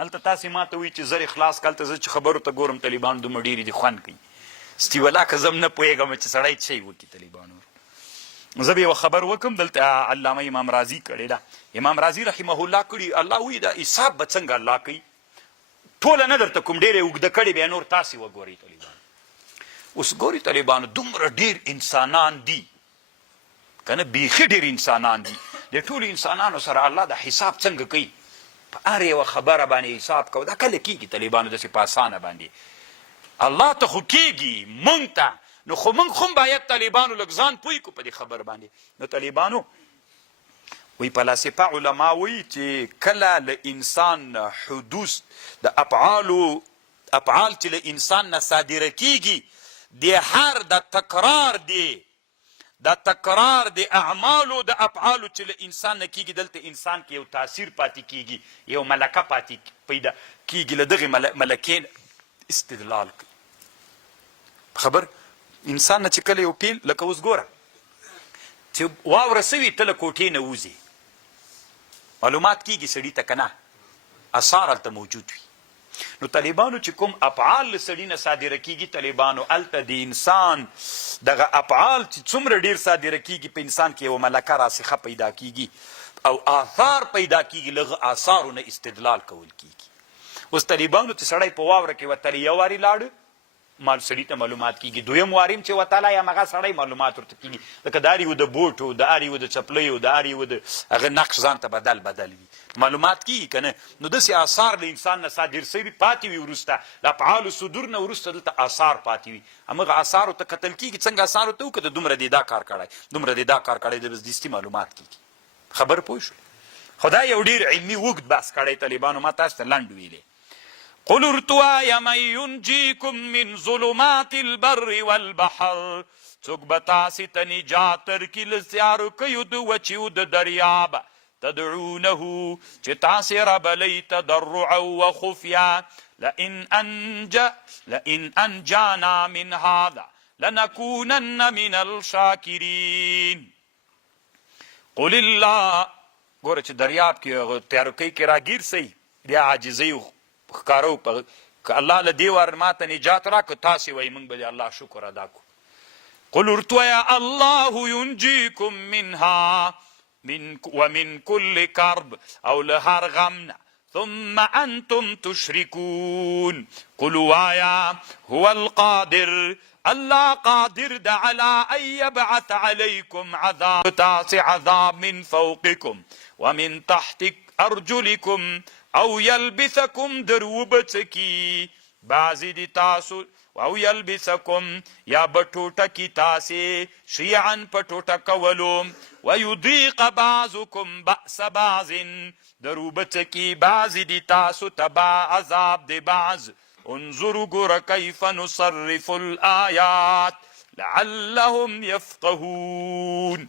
هلته تاسې ما ته وایي چې زر اخلاص که هلته زه چې خبرو ته ګورم طالبان دومره ډېرې دي خوند کوي ستیولا که زه هم نه پوهېږم چې سړی څه یې وکړي طالبانو. زه به یوه خبر وکړم دلته علامه امام راضي کړې ده. امام راضي رحمه الله کړي الله وایي دا حساب به څنګه الله کوي ټوله نه درته کوم ډېرې اوږده کړې بیا نور تاسې وګورئ طالبانو. اوس ګورئ طالبانو دومره ډېر انسانان دي که نه بیخي ډېر انسانان دي د ټولو انسانانو سره الله د حساب څنګه کوي په هر یوه خبره باندې حساب کوو. دا کله کېږي طالبانو داسې په اسانه باندې الله ته خو کېږي موږ ته نو خو موږ خو باید طالبانو لږ ځان پوه کړو په دې خبر باندې. نو طالبانو وی فلاسفه علما وی چې کله له انسان حدوث د افعال چې له انسان نه صادره کېږي د هر د تکرار دی دا تکرار د اعمالو د افعالو چې له انسان نه کېږي دلته انسان کې یو تاثیر پاتې کېږي یو ملکه پاتې پیدا کېږي له دغې ملکې استدلال کوي. خبر انسان نه چې کله یو پیل لکه اوس ګوره چې واوره سوي ته له کوټې نه وځي معلومات کېږي سړي ته که نه اثار هلته موجود وي. نو طالبانو چې کوم افعال له سړي نه صادره کېږي طالبانو هلته د انسان دغه افعال چې څومره ډېر صادره کېږي په انسان کې یوه ملکه راسخه پیدا کېږي او آثار پیدا کېږي له آثارو نه استدلال کول کېږي. اوس طالبانو چې سړی په واوره کې وتلی یو وارې لاړه سړي ته معلومات کېږي دویم واریم چې وتلی همغه سړی معلومات ورته کېږي لکه د هر یو د بوټو د هر یو د چپلیو د هر یو د هغه نقش ځان ته بدل وي معلومات کېږي که نه. نو داسې آثار له انسان نه صادر سوي پاتې وي وروسته د افعالو صدور نه وروسته دلته آثار پاتې وي همغه آثارو ته کتل کېږي څنګه آثارو ته وکړه دومره دې دا کار کړی دومره دې دا کار کړی د دستي معلومات کېږي. خبر پوه شو خو دا یو ډېر علمي اوږد بحث کړی طالبانو ما تاسو ته لنډ ویلې. قل ارتوا من ينجيكم من ظلمات البر والبحر څوک به تاسې ته نجات درکړي له تیارو کیو د وچیو د دریاب تدعونه چې تاسې رابلئ تضرعا وخفیا لئن انجانا من هذا لنكونن من الشاکرین. قل الله ګوره چې دریاب کې تیارکۍ کې راګیر سئ بیا عاجزۍ ښکارو که الله له دې وار ماته نجات راکړه تاسې وایي موږ به د الله شکر ادا کړو. قل ارتویا الله ينجيكم منها ومن كل كرب او له هر غم ثم انتم تشركون. قل وایا هو القادر الله قادر ده على ان يبعث عليكم عذاب تاسې عذاب من فوقكم ومن تحت ارجلكم او یلبسکم در وبڅکی بعضې د تاسو او یلبسکم یا به ټوټه کې تاسې شیعا په ټوټه کولو ویضیق بعضکم بأس بعض در وبڅکی بعضې د تاسو تبا عذاب د بعض. انظروا ګوره کیف نصرف الآیات لعلهم یفقهون.